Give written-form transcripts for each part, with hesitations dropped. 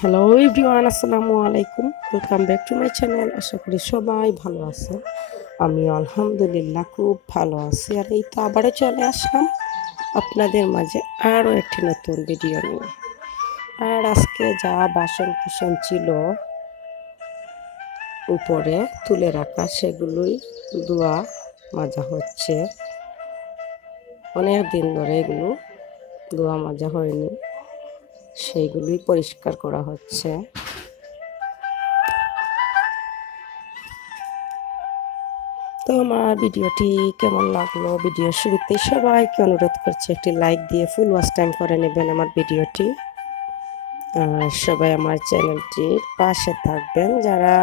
Hello everyone, আসসালামু আলাইকুম। Welcome back to my channel. আশা করি সবাই ভালো আছেন। আমি আলহামদুলিল্লাহ খুব ভালো আছি। আর এই তো আবারও চলে আসলাম আপনাদের মাঝে আরও একটি নতুন ভিডিও নিয়ে। আর আজকে যা বাসন কুসন ছিল উপরে তুলে রাখা, সেগুলোই ধোয়া মাজা হচ্ছে। অনেক দিন ধরে এগুলো ধোয়া মাজা হয়নি, সেইগুলোই পরিষ্কার করা হচ্ছে। তো আমার ভিডিওটি কেমন লাগলো, ভিডিওর শুরুতে সবাইকে অনুরোধ করছি একটি লাইক দিয়ে ফুল ওয়াচ টাইম করে নেবেন আমার ভিডিওটি। আর সবাই আমার চ্যানেলটির পাশে থাকবেন। যারা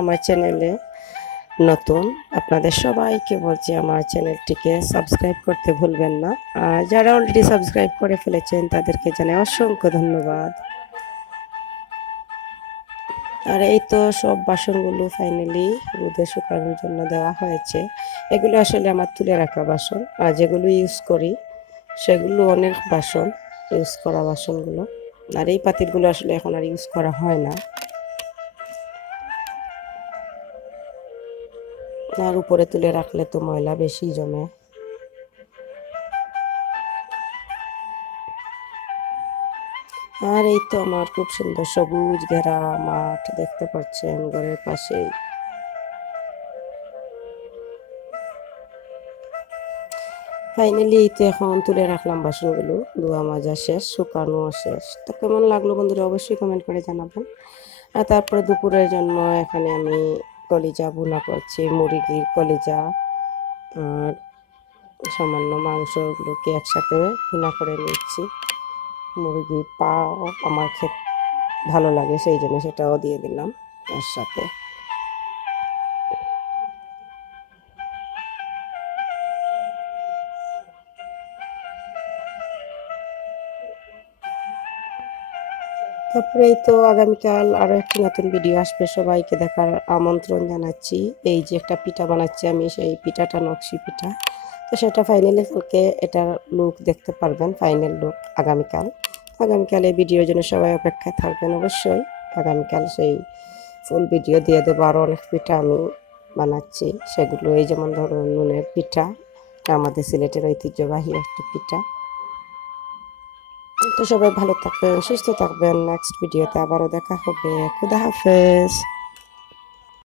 আমার চ্যানেলে নতুন, আপনাদের সবাইকে বলছি আমার চ্যানেলটিকে সাবস্ক্রাইব করতে ভুলবেন না। আর যারা অলরেডি সাবস্ক্রাইব করে ফেলেছেন তাদেরকে জানাই অসংখ্য ধন্যবাদ। আর এই তো সব বাসনগুলো ফাইনালি রোদে শুকানোর জন্য দেওয়া হয়েছে। এগুলো আসলে আমার তুলে রাখা বাসন, আর যেগুলো ইউজ করি সেগুলো অনেক বাসন, ইউজ করা বাসনগুলো। আর এই পাতিলগুলো আসলে এখন আর ইউজ করা হয় না। আর উপরে তুলে রাখলে তো ময়লা বেশি জমে। আর এই তো আমার খুব সুন্দর সবুজ ঘেরা মাঠ দেখতে পাচ্ছেন ঘরের পাশেই। ফাইনালি এই তো এখন তুলে রাখলাম বাসনগুলো, ধোয়া মাজা শেষ, শুকানো শেষ। তো কেমন লাগলো বন্ধুরা অবশ্যই কমেন্ট করে জানাবেন। আর তারপরে দুপুরের জন্য এখানে আমি কলিজা ভুনা করছি, মুরগির কলিজা আর সামান্য মাংসগুলোকে একসাথে ভুনা করে নিচ্ছি। মুরগির পাও আমার খেতে ভালো লাগে, সেই জন্য সেটাও দিয়ে দিলাম তার সাথে। তারপরে এই তো আগামীকাল আরও একটি নতুন ভিডিও আসবে, সবাইকে দেখার আমন্ত্রণ জানাচ্ছি। এই যে একটা পিঠা বানাচ্ছি আমি, সেই পিঠাটা নকশি পিঠা। তো সেটা ফাইনালি কালকে এটার লুক দেখতে পারবেন, ফাইনাল লুক আগামীকাল। আগামীকাল এই ভিডিওর জন্য সবাই অপেক্ষায় থাকবেন অবশ্যই। আগামীকাল সেই ফুল ভিডিও দিয়ে দেবো। আরও অনেক পিঠা আমি বানাচ্ছি, সেগুলো এই যেমন ধরুন নুনের পিঠা, আমাদের সিলেটের ঐতিহ্যবাহী একটি পিঠা। তো সবাই ভালো থাকবেন, সুস্থ থাকবেন। নেক্সট ভিডিওতে আবারও দেখা হবে। খুদা হাফেজ।